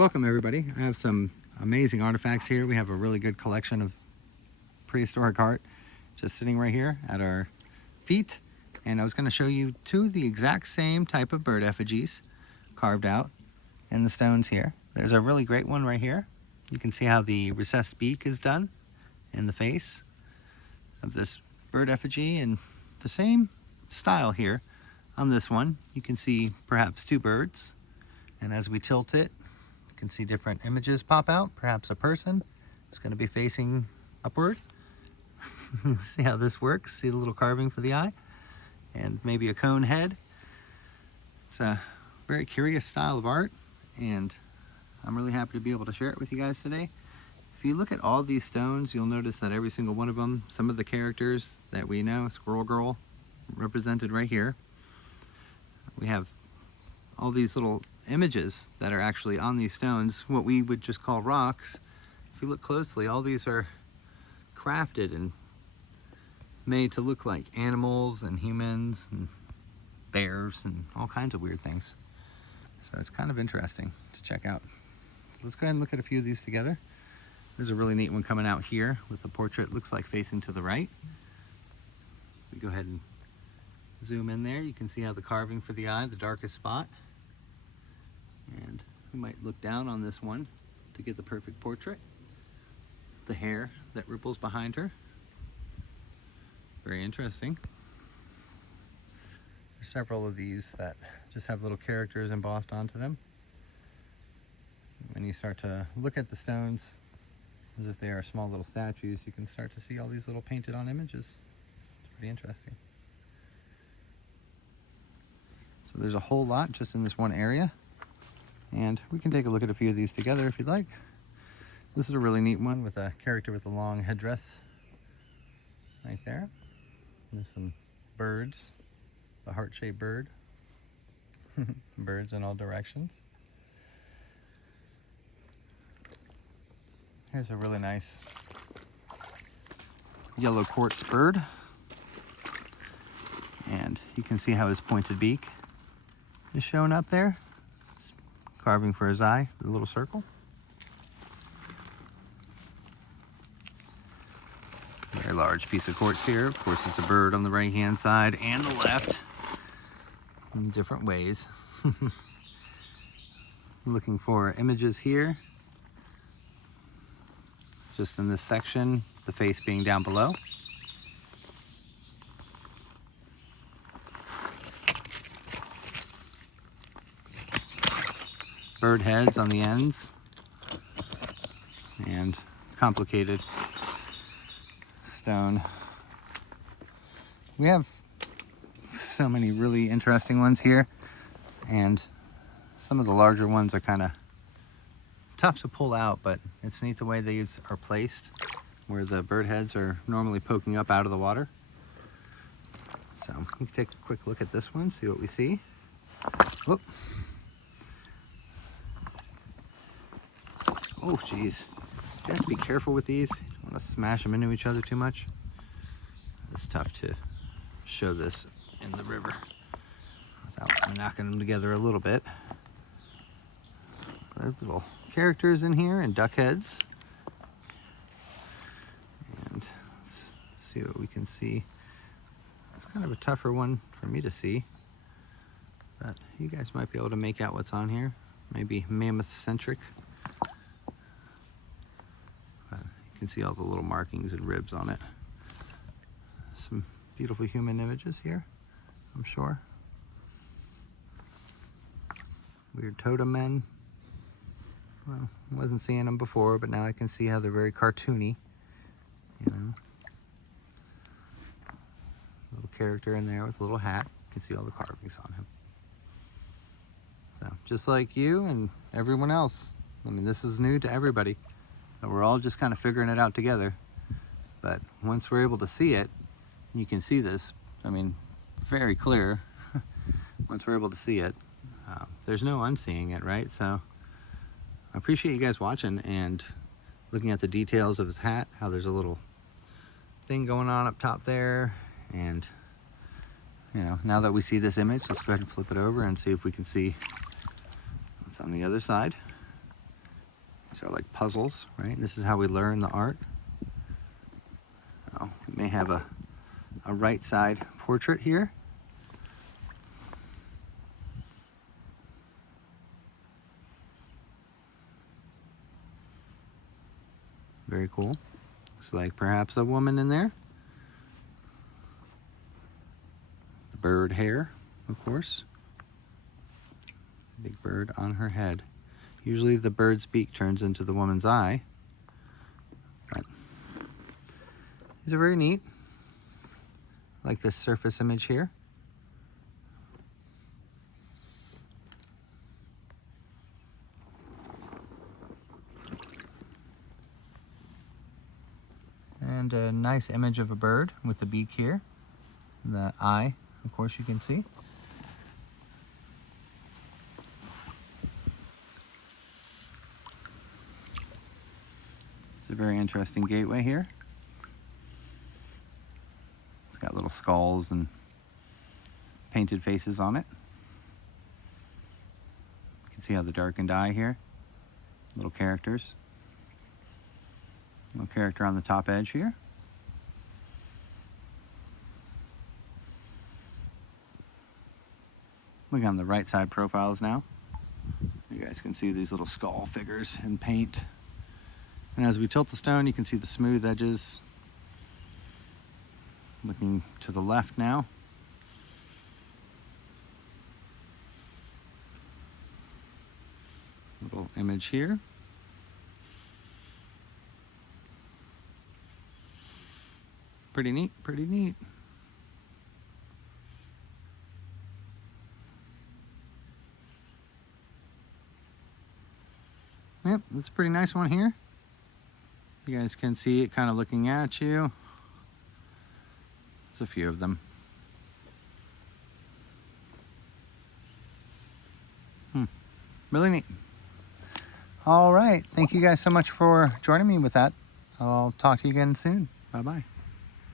Welcome everybody. I have some amazing artifacts here. We have a really good collection of prehistoric art just sitting right here at our feet. And I was going to show you two of the exact same type of bird effigies carved out in the stones here. There's a really great one right here. You can see how the recessed beak is done in the face of this bird effigy, and the same style here on this one. You can see perhaps two birds, and as we tilt it, you can see different images pop out. Perhaps a person is going to be facing upward. See how this works? See the little carving for the eye? And maybe a cone head. It's a very curious style of art, and I'm really happy to be able to share it with you guys today. If you look at all these stones, you'll notice that every single one of them, some of the characters that we know, Squirrel Girl represented right here. We have all these little images that are actually on these stones, what we would just call rocks. If you look closely, all these are crafted and made to look like animals and humans and bears and all kinds of weird things. So it's kind of interesting to check out. Let's go ahead and look at a few of these together. There's a really neat one coming out here with a portrait, looks like facing to the right. We go ahead and zoom in there. You can see how the carving for the eye, the darkest spot. And we might look down on this one to get the perfect portrait. The hair that ripples behind her. Very interesting. There's several of these that just have little characters embossed onto them. When you start to look at the stones as if they are small little statues, you can start to see all these little painted on images. It's pretty interesting. So there's a whole lot just in this one area, and we can take a look at a few of these together if you'd like. This is a really neat one with a character with a long headdress right there. There's some birds, the heart-shaped bird. Birds in all directions. Here's a really nice yellow quartz bird, and you can see how his pointed beak is showing up there. It's carving for his eye, the little circle. Very large piece of quartz here. Of course, it's a bird on the right hand side and the left in different ways. Looking for images here. Just in this section, the face being down below. Bird heads on the ends, and complicated stone. We have so many really interesting ones here, and some of the larger ones are kind of tough to pull out, but it's neat the way these are placed, where the bird heads are normally poking up out of the water. So we can take a quick look at this one, see what we see. Whoop. Oh geez, you have to be careful with these. You don't want to smash them into each other too much. It's tough to show this in the river without knocking them together a little bit. There's little characters in here and duck heads. And let's see what we can see. It's kind of a tougher one for me to see, but you guys might be able to make out what's on here. Maybe mammoth-centric. You can see all the little markings and ribs on it. Some beautiful human images here, I'm sure. Weird totem men. Well, I wasn't seeing them before, but now I can see how they're very cartoony, you know. Little character in there with a little hat. You can see all the carvings on him. So, just like you and everyone else. I mean, this is new to everybody. So we're all just kind of figuring it out together. But once we're able to see it, you can see this, I mean, very clear. Once we're able to see it, there's no unseeing it, right? So I appreciate you guys watching and looking at the details of his hat, how there's a little thing going on up top there. And, you know, now that we see this image, let's go ahead and flip it over and see if we can see what's on the other side. These are like puzzles, right? This is how we learn the art. Oh, we may have a right side portrait here. Very cool. Looks like perhaps a woman in there. The bird hair, of course. Big bird on her head. Usually the bird's beak turns into the woman's eye. But these are very neat. I like this surface image here. And a nice image of a bird with the beak here. The eye, of course, you can see. It's a very interesting gateway here. It's got little skulls and painted faces on it. You can see how the darkened eye here. Little characters. Little character on the top edge here. Look on the right side profiles now. You guys can see these little skull figures in paint. And as we tilt the stone, you can see the smooth edges. Looking to the left now. Little image here. Pretty neat, pretty neat. Yep, that's a pretty nice one here. You guys can see it kind of looking at you. There's a few of them. Really neat. All right, thank you guys so much for joining me with that. I'll talk to you again soon. Bye-bye.